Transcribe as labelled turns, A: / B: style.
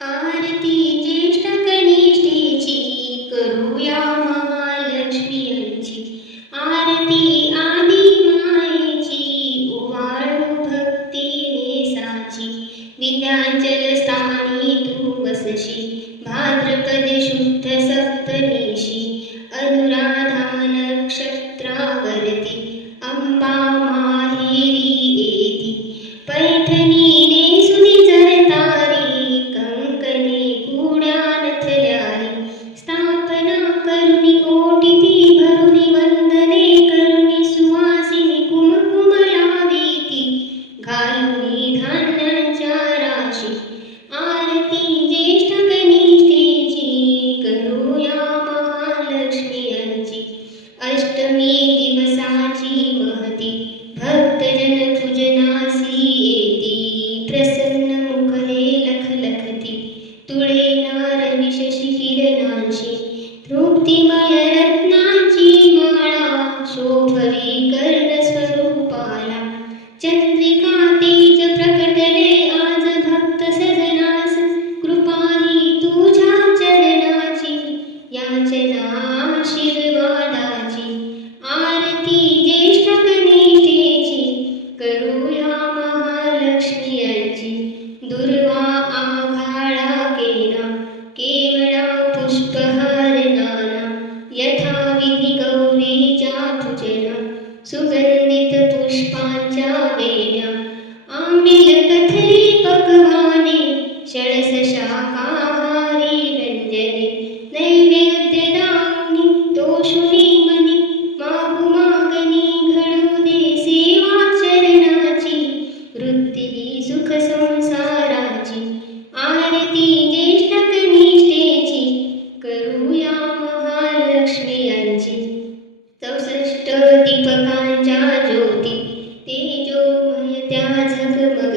A: आरती ज्येष्ठ कनिष्ठेची करूया महालक्ष्मी यांची. आरती आदि मायेची उवाळू भक्ती नेसाची विद्यांचल स्थानी अष्टमी दिवसाची महती भक्तजन पूजनासी येती प्रसन्न मुखले लख लखती तुळे नार विशशी किरणांशी तृप्तिमय रत्नाची माळा। शोभवी कर्ण बचा अमिल कथरी पकवाने षडस शाखा Amen.